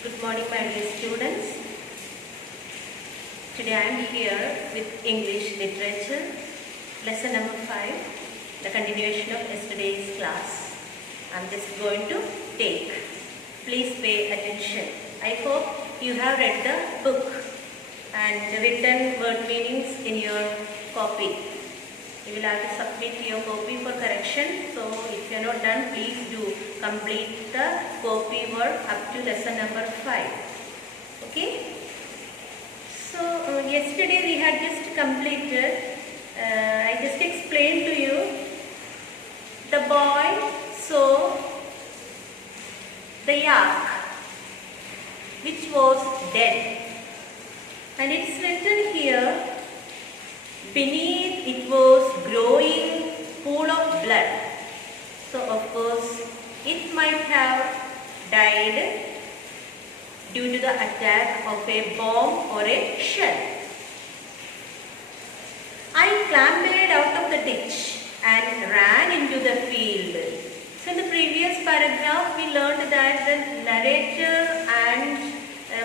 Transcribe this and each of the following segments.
Good morning, my dear students. Today I am here with English literature, lesson number 5, the continuation of yesterday's class. I am just going to take. Please pay attention. I hope you have read the book and written word meanings in your copy. You will have to submit your copy for correction. So if you are not done, please do complete the copy work up to lesson number 5. Okay? So yesterday we had just completed, I just explained to you, the boy saw the yak which was dead, and it's written here, beneath it was growing pool of blood. So of course it might have died due to the attack of a bomb or a shell. I clambered out of the ditch and ran into the field. So in the previous paragraph we learned that the narrator and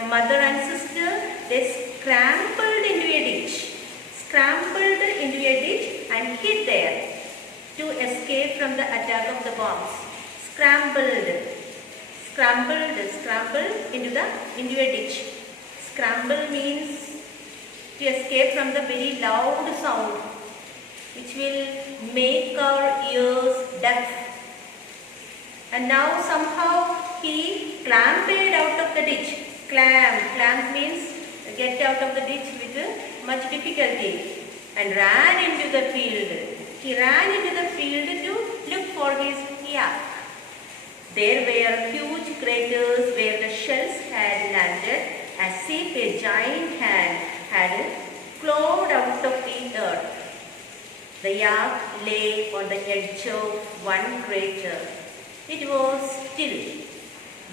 mother and sister, they scrambled into a ditch. And hid there to escape from the attack of the bombs. Scrambled into a ditch. Scramble means to escape from the very loud sound which will make our ears deaf. And now somehow he clambered out of the ditch. Clamp means get out of the ditch with much difficulty, and ran into the field. He ran into the field to look for his yak. There were huge craters where the shells had landed, as if a giant hand had clawed out of the earth. The yak lay on the edge of one crater. It was still.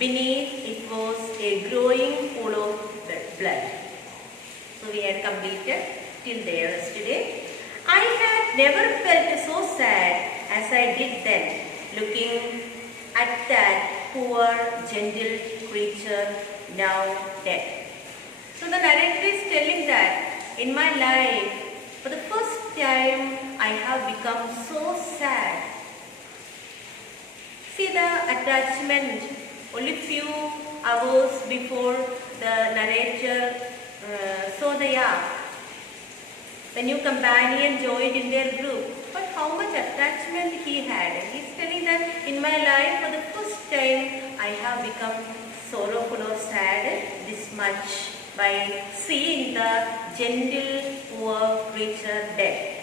Beneath it was a growing pool of blood. So we had completed till there yesterday. I had never felt so sad as I did then, looking at that poor, gentle creature now dead. So the narrator is telling that in my life, for the first time, I have become so sad. See the attachment. Only few hours before the narrator saw the yak, the new companion joined in their group. But how much attachment he had. He is telling that in my life for the first time I have become sorrowful or sad this much by seeing the gentle poor creature dead.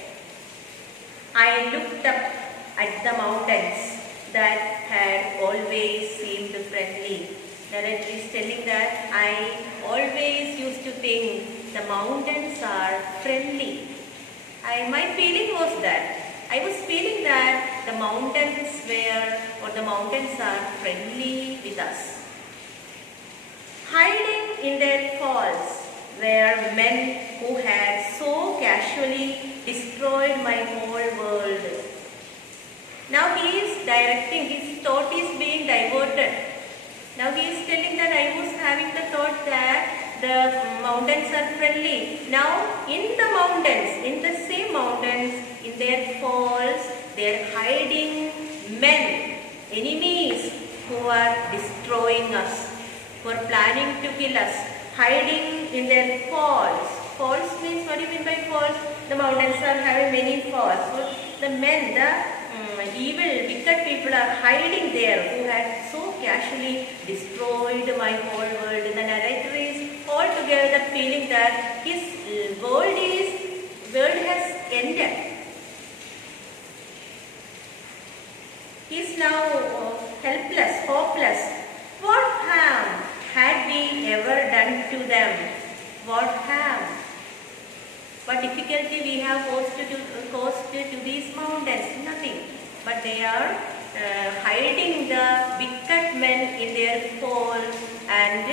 I looked up at the mountains that had always seemed friendly. Narrator is telling that I always used to think the mountains are friendly. My feeling was that I was feeling that the mountains are friendly with us. Hiding in their falls were men who had so casually destroyed my whole world. Now he is directing, his thought is being diverted. Now he is telling that I was having the thought that the mountains are friendly. Now in the mountains, in the same mountains, in their falls, they are hiding men, enemies who are destroying us, who are planning to kill us, hiding in their falls. Falls means, what do you mean by falls? The mountains are having many falls. So the men, the evil, wicked people are hiding there who had so casually destroyed my whole world. The narrator is altogether feeling that his world has ended. He is now helpless, hopeless. What harm had we ever done to them? What harm? What difficulty we have caused to these mountains? Nothing. But they are hiding the wicked men in their fall and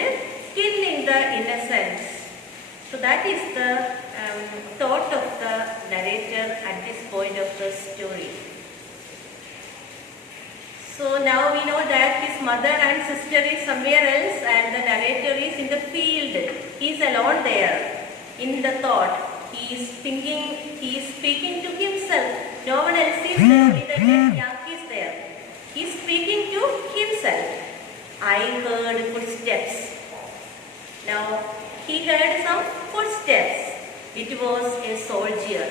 killing the innocents. So that is the thought of the narrator at this point of the story. So now we know that his mother and sister is somewhere else and the narrator is in the field. He is alone there in the thought. He is thinking, he is speaking to himself. No one else is there, only the dead yak is there. He is speaking to himself. I heard footsteps. Now he heard some footsteps. It was a soldier,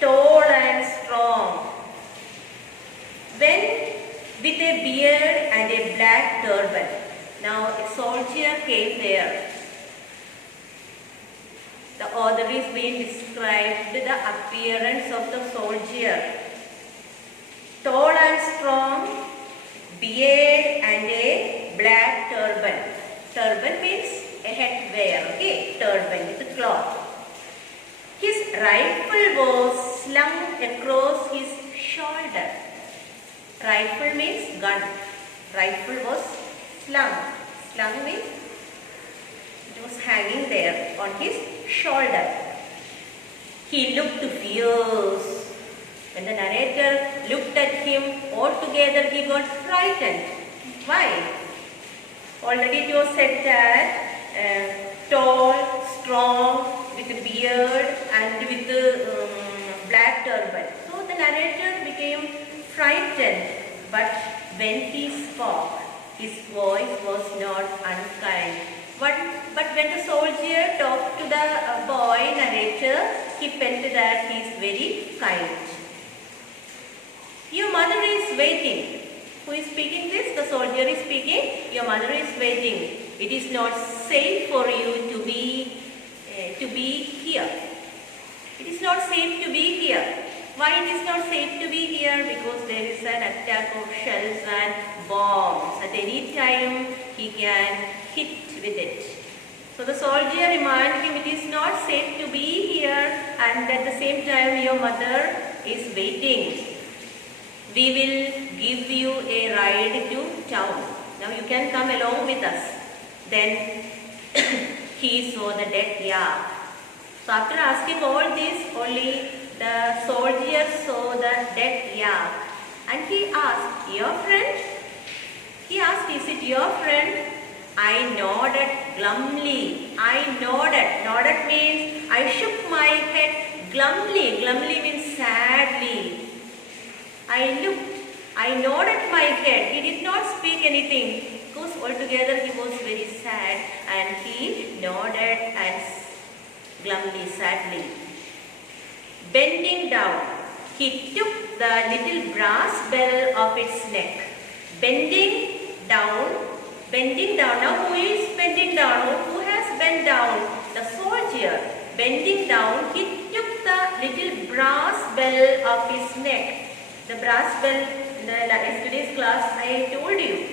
tall and strong, with a beard and a black turban. Now a soldier came there. The author is being described the appearance of the soldier. Tall and strong, beard and a black turban. Turban means a headwear, okay? Turban with a cloth. His rifle was slung across his shoulder. Rifle means gun. Rifle was slung. Slung means it was hanging there on his shoulder. He looked fierce. When the narrator looked at him, altogether he got frightened. Why? Already it was said that tall, strong, with a beard and with a black turban. So the narrator became frightened, but when he spoke, his voice was not unkind. But when the soldier talked to the boy narrator, he felt that he is very kind. Your mother is waiting. Who is speaking this? The soldier is speaking. Your mother is waiting. It is not safe for you to be here. It is not safe to be here. Why it is not safe to be here? Because there is an attack of shells and bombs. At any time he can hit with it. So the soldier reminded him it is not safe to be here, and at the same time your mother is waiting. We will give you a ride to town. Now you can come along with us. Then he saw the dead yak. So after asking all this, only the soldier saw the dead yak. And he asked, your friend? He asked, is it your friend? I nodded glumly. I nodded. Nodded means I shook my head glumly. Glumly means sadly. I looked. I nodded my head. He did not speak anything because altogether he was very sad and he nodded and glumly, sadly. Bending down, he took the little brass bell of its neck. Bending down. Now who is bending down? Who has bent down? The soldier. Bending down, he took the little brass bell of his neck. The brass bell, in yesterday's class I told you.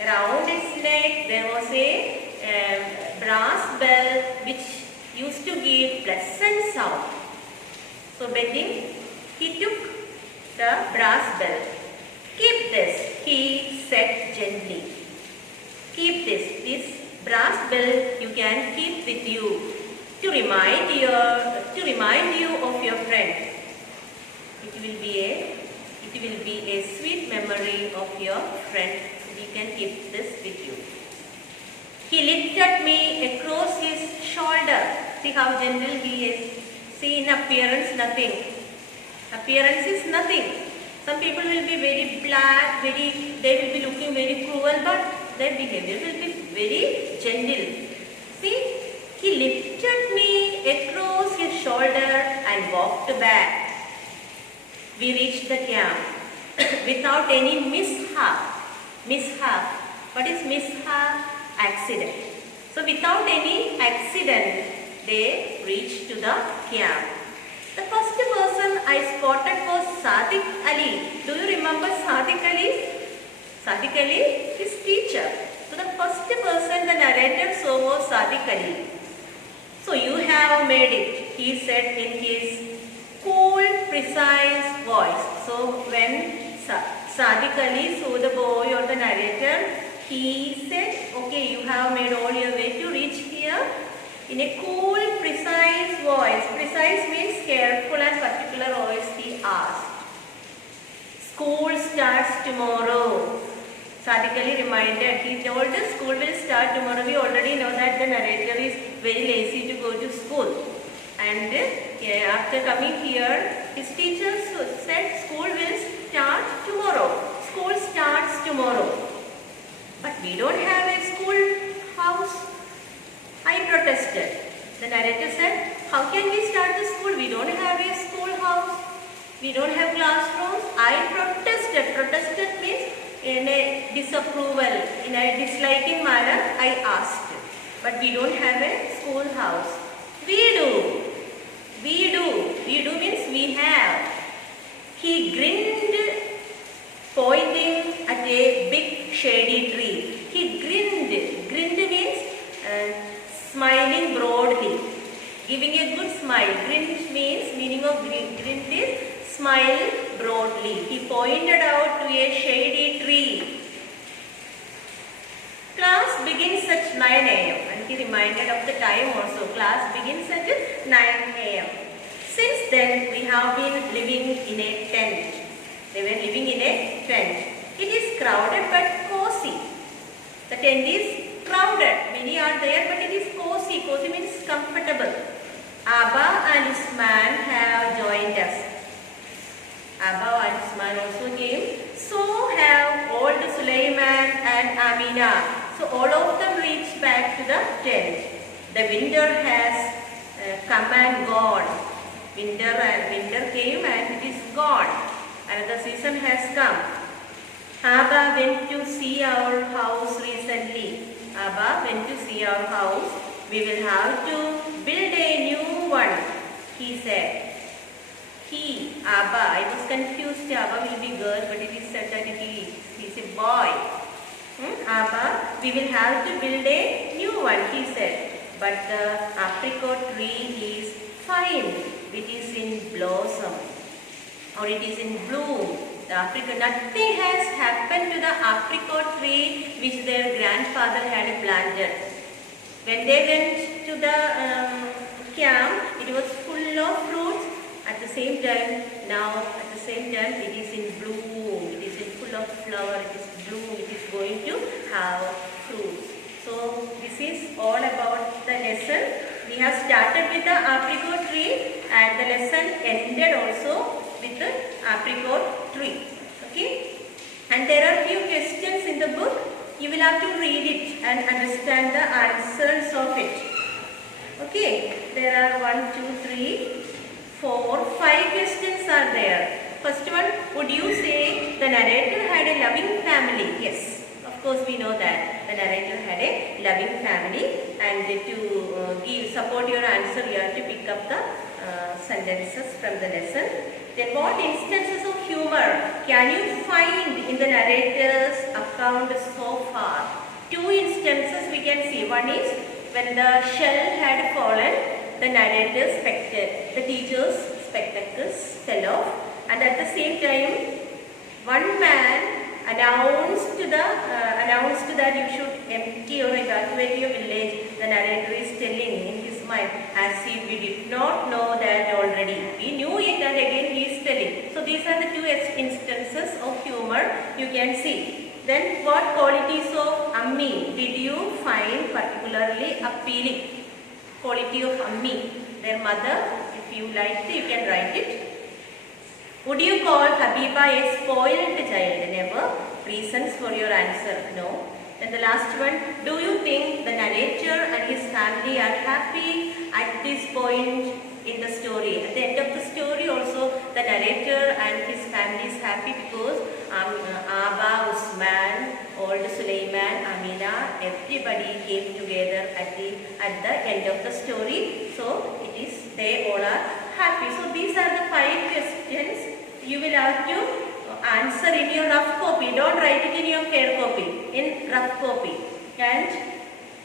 Around its neck there was a brass bell which used to give pleasant sound. So bending, he took the brass bell. Keep this, he said gently. Keep this brass bell you can keep with you to remind you of your friend. It will be a sweet memory of your friend. You can keep this with you. He lifted me across his shoulder. See how gentle he is. See, in appearance nothing. Appearance is nothing. Some people will be very black, they will be looking very cruel, but their behavior will be very gentle. See, he lifted me across his shoulder and walked back. We reached the camp without any mishap. What is mishap? Accident. So without any accident, they reached to the camp. The first person I spotted was Sadiq Ali. Do you remember Sadiq Ali? Sadiq Ali, his teacher. So the first person the narrator saw was Sadiq Ali. So you have made it, he said in his cool, precise voice. So when Sadiq Ali saw the boy or the narrator, he said, okay, you have made all your way to reach here. In a cool, precise voice. Precise means careful and particular voice, he asked. School starts tomorrow. Sadiq Ali reminded, he told us school will start tomorrow. We already know that the narrator is very lazy to go to school. And after coming here, his teachers said school will start tomorrow. School starts tomorrow. But we don't have a school house. I protested. The narrator said, how can we start the school? We don't have a school house. We don't have classrooms. I protested. Protested means in a disapproval, in a disliking manner, I asked. But we don't have a school house. We do. We do. We do means we have. He grinned, pointing at a big shady tree. He grinned. Grinned means smiling broadly, giving a good smile. Grinned means, meaning of grinned is smile broadly. He pointed out to a shady tree. Class begins at 9 a.m. and he reminded of the time also. Class begins at 9 a.m. Since then, we have been living in a tent. They were living in a tent. It is crowded but cozy. The tent is crowded. Many are there, but it is cozy. Cozy means comfortable. Abba and Usman have joined us. Abba and Usman also came. So have old Sulaiman and Amina. So all of them reached back to the tent. The winter has come and gone. Winter came and it is gone. Another season has come. Abba went to see our house recently. Abba went to see our house. We will have to build a new one, he said. He, Abba, I was confused. Abba will be girl, but it is said that he is a boy. Abba, we will have to build a new one, he said. But the apricot tree is fine. It is in blossom, or it is in bloom. The apricot, nothing has happened to the apricot tree which their grandfather had planted. When they went to the camp, it was full of fruits. At the same time, it is in bloom. It is in full of flower. It is bloom. It is going to have fruits. So this is all about the lesson. We have started with the apricot tree, and the lesson ended also with the apricot tree. Okay? And there are few questions in the book. You will have to read it and understand the answers of it. Okay? There are 1, 2, 3, 4, 5 questions are there. First one, would you say the narrator had a loving family? Yes. Of course, we know that the narrator had a loving family, and to support your answer, you have to pick up the sentences from the lesson. Then, what instances of humor can you find in the narrator's account so far? 2 instances we can see. One is when the shell had fallen, the narrator's the teacher's spectacles fell off, and at the same time, one man announced that you should empty or evacuate your village. The narrator is telling in his mind, as if we did not know that already. We knew it, and again he is telling. So these are the 2 instances of humor you can see. Then, what qualities of Ammi did you find particularly appealing? Quality of Ammi, their mother. If you like it, you can write it. Would you call Habiba a spoiled child? Never. Reasons for your answer, no. Then the last one, do you think the narrator and his family are happy at this point in the story? At the end of the story also, the narrator and his family is happy because Abba, Usman, old Sulaiman, Amina, everybody came together at the end of the story. So they all are happy. So these are the 5 questions you will have to answer in your rough copy. Don't write it in your fair copy, in rough copy. And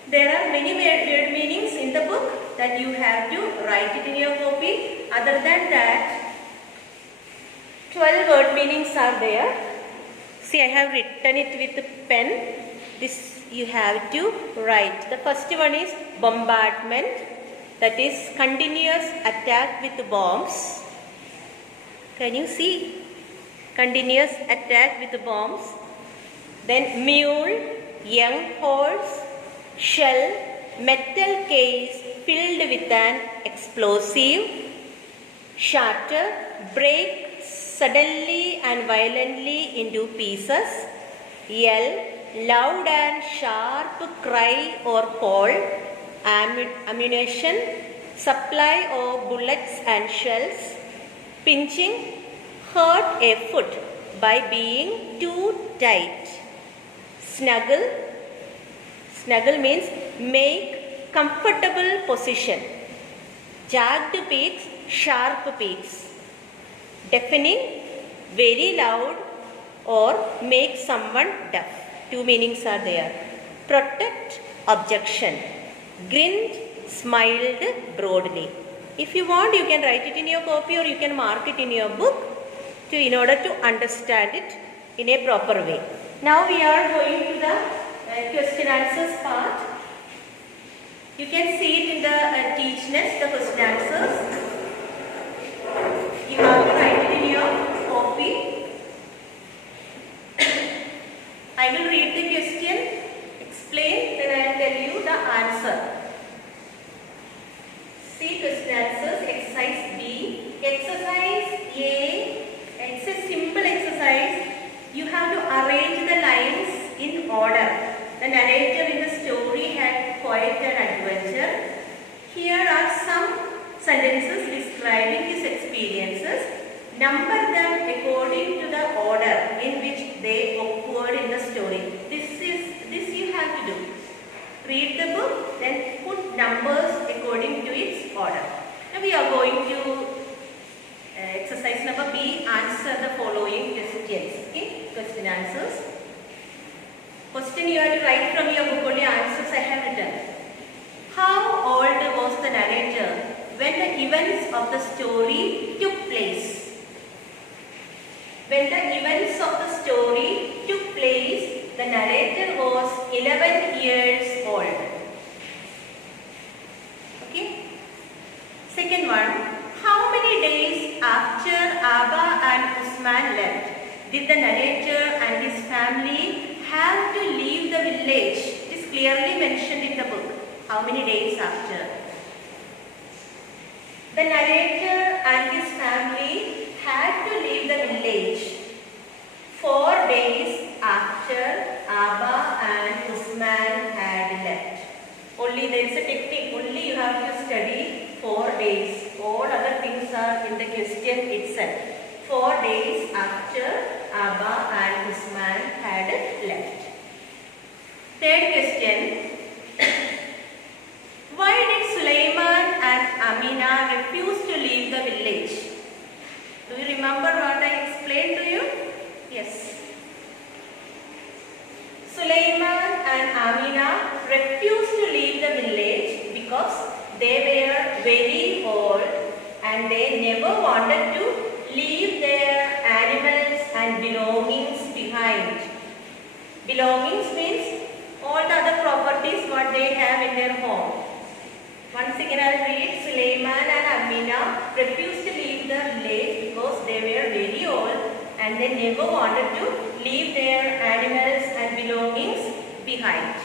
there are many weird meanings in the book that you have to write it in your copy. Other than that, 12 word meanings are there. See, I have written it with a pen. This you have to write. The first one is bombardment. That is continuous attack with bombs. Can you see? continuous attack with bombs. Then mule, young horse, shell, metal case filled with an explosive, shatter, break suddenly and violently into pieces, yell, loud and sharp cry or call, ammunition, supply of bullets and shells, pinching, hurt a foot by being too tight, snuggle, snuggle means make comfortable position, jagged peaks, sharp peaks, deafening, very loud or make someone deaf. Two meanings are there. Protect, objection, grinned, smiled broadly. If you want, you can write it in your copy or you can mark it in your book in order to understand it in a proper way. Now we are going to the question answers part. You can see it in the teach nest, the question answers. You have to write it in your copy. I will read the question, explain, then I will tell you the answer. See question answers, exercise B. Exercise A, it's a simple exercise. You have to arrange the lines in order. The narrator in the story had quite an adventure. Here are some sentences describing his experiences. Number them according to the order in which they occurred in the story. This you have to do. Read the book, then put numbers according to its order. Now we are going to exercise number B. Answer the following questions. Okay, question answers. Question you have to write from your book, only answers I have written. How old was the narrator when the events of the story took place? When the events of the story took place, the narrator was 11 years old. Okay. Second one, how many days after Abba and Usman left did the narrator and his family have to leave the village? It is clearly mentioned in the book. How many days after? The narrator and his family had to leave the village 4 days after Abba and Usman had left. Only there is a technique, only you have to study 4 days. All other things are in the question itself. 4 days after Abba and Usman had left. Third question. Why did Sulaiman and Amina refuse to leave the village? Do you remember what I explained to you? Yes. Sulaiman and Amina refused to leave the village because they were very old and they never wanted to leave their animals and belongings behind. Belongings means all the other properties what they have in their home. Once again I will read. Sulaiman and Amina refused to leave the village because they were very old and they never wanted to leave their animals and belongings behind.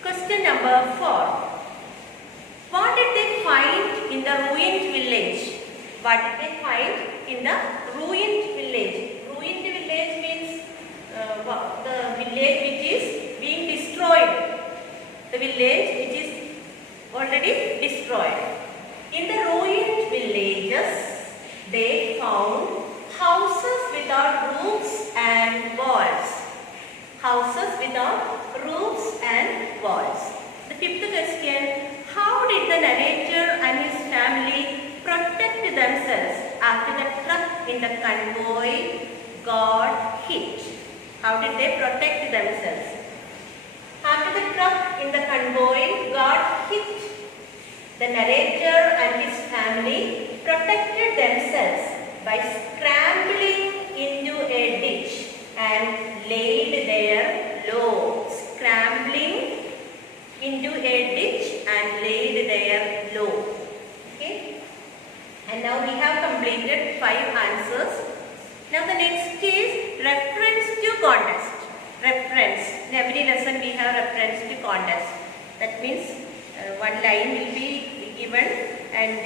Question number 4. What did they find in the ruined village? What did they find in the ruined village? Ruined village means the village which is being destroyed. The village which is already destroyed. In the ruined villages, they found houses without roofs and walls. Houses without roofs and walls. The fifth question, how did the narrator and his family protect themselves after the truck in the convoy got hit? How did they protect themselves? After the truck in the convoy got hit, the narrator and his family protected themselves by scrambling into a ditch and laid there low. Scrambling into a ditch and laid there low. Okay. And now we have completed 5 answers. Now the next is reference to contest. Reference. In every lesson we have reference to contest. That means one line will be given and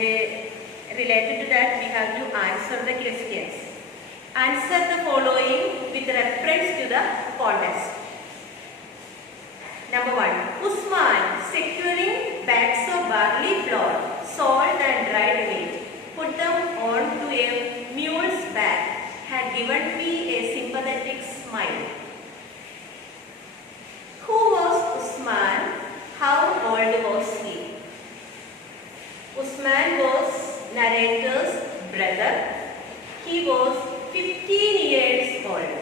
related to that we have to answer the questions. Answer the following with reference to the contest. Number 1. Usman securing bags of barley flour, salt and dried wheat, put them on to a mule's back, had given me a sympathetic smile. Who was Usman? How old was he? Usman was narrator's brother. He was 15 years old.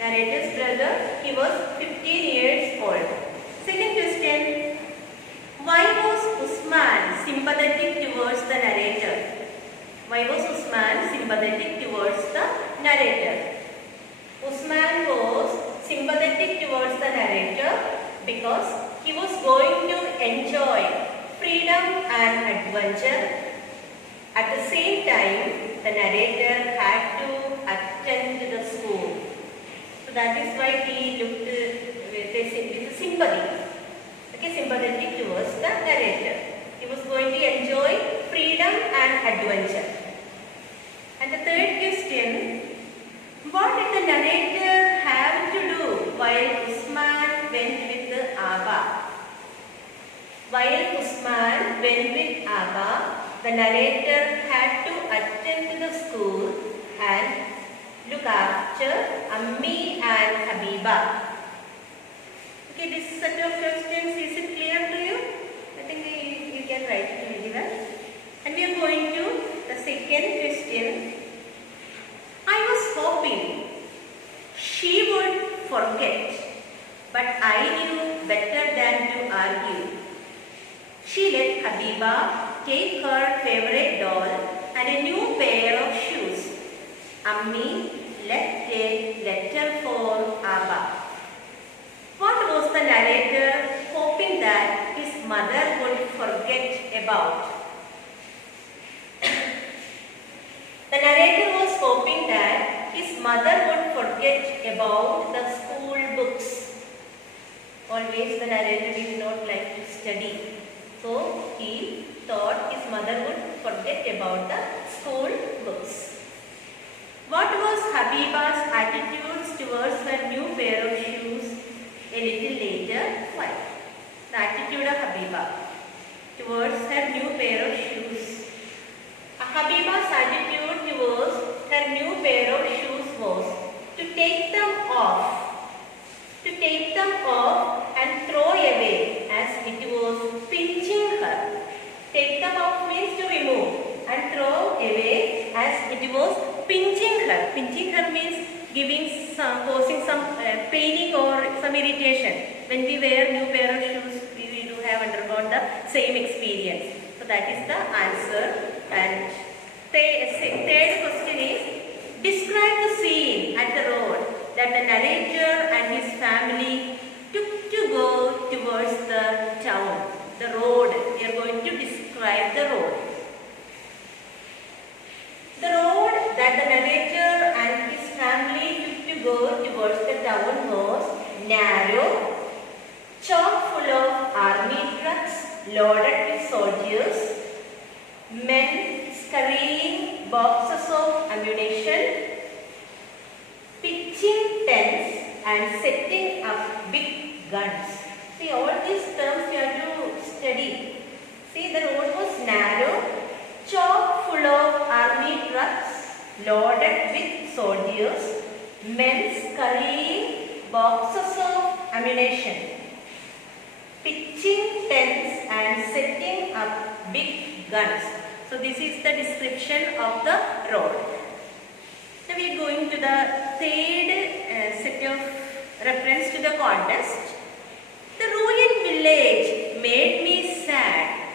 Narrator's brother, he was 15 years old. Second question, why was Usman sympathetic towards the narrator? Why was Usman sympathetic towards the narrator? Usman was sympathetic towards the narrator because he was going to enjoy freedom and adventure. At the same time, the narrator had to attend the school. So that is why he looked with sympathy. Okay, sympathetic towards the narrator. He was going to enjoy freedom and adventure. And the third question, what did the narrator have to do while Usman went with the Abba? While Usman went with Abba, the narrator had to attend to the school and look after Ammi and Habiba. Okay, this set of questions, is it clear to you? I think you can write it really well. And we are going to the second question. I was hoping she would forget, but I knew better than to argue. She let Habiba take her favorite doll and a new pair of shoes. Ammi left a letter for Abba. What was the narrator hoping that his mother would forget about? The narrator was hoping that his mother would forget about the school books. Always the narrator did not like to study. So he thought his mother would forget about the school books. What was Habiba's attitude towards her new pair of shoes a little later? Why? The attitude of Habiba towards her new pair of shoes. Habiba's attitude towards her new pair of shoes was to take them off. To take them off and throw away as it was pinching her. Take them off means to remove and throw away as it was pinching her. Pinching her means causing some paining or some irritation. When we wear new pair of shoes, we do have undergone the same experience. So that is the answer. And third question is, describe the scene at the road that the narrator and his family took to go towards the town. The road, we are going to describe the road. The road that the narrator and his family took to go towards the town was narrow, chock full of army trucks loaded with soldiers, men carrying boxes of ammunition, pitching tents and setting up big guns. See, all these terms you have to study. See, the road was narrow, chock full of army trucks loaded with soldiers, men carrying boxes of ammunition, pitching tents and setting up big guns. So this is the description of the road. Now we are going to the third set of reference to the contest. The ruined village made me sad.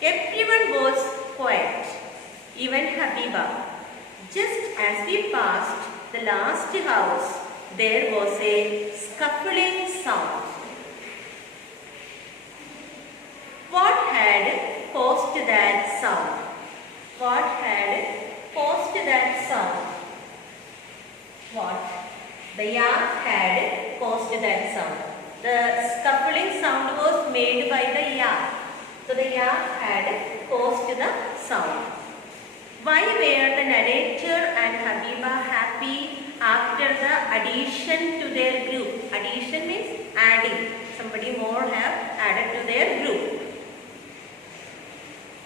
Everyone was quiet, even Habiba. Just as we passed the last house, there was a scuffling sound. What had caused that sound? What had caused that sound. What? The yak had caused that sound. The scuffling sound was made by the yak. So the yak had caused the sound. Why were the narrator and Habiba happy after the addition to their group? Addition means adding. Somebody more have added to their group.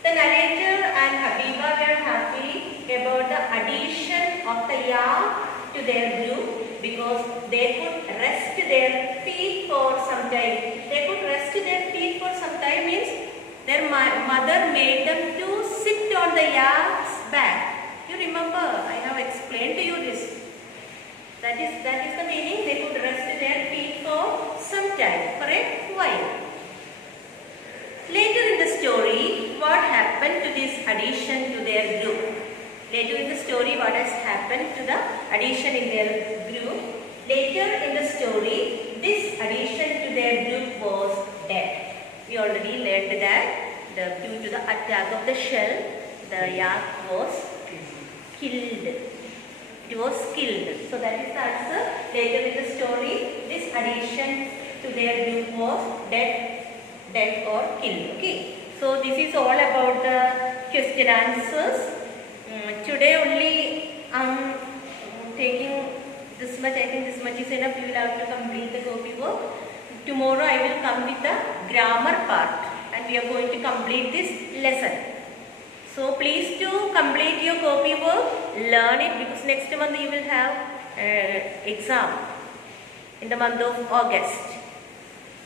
The narrator and Habiba were happy about the addition of the yak to their group because they could rest their feet for some time. They could rest their feet for some time means their mother made them to sit on the yak's back. You remember, I have explained to you this. That is the meaning. They could rest their feet for some time, for a while. Later in the story, what happened to this addition to their group? Later in the story, what has happened to the addition in their group? Later in the story, this addition to their group was dead. We already learned that due to the attack of the shell, the yak was killed. It was killed. So that is the answer. Later in the story, this addition to their group was dead or killed. Okay. So this is all about the question answers. Today only I am taking this much. I think this much is enough. You will have to complete the copy work. Tomorrow I will come with the grammar part and we are going to complete this lesson. So please do complete your copy work, learn it because next month you will have exam in the month of August.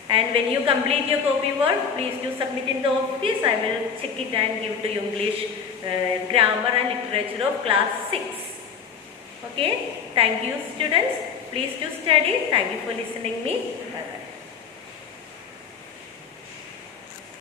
And when you complete your copy work, please do submit in the office. I will check it and give to you English, grammar and literature of class 6. Okay, thank you students. Please do study. Thank you for listening me. Bye bye.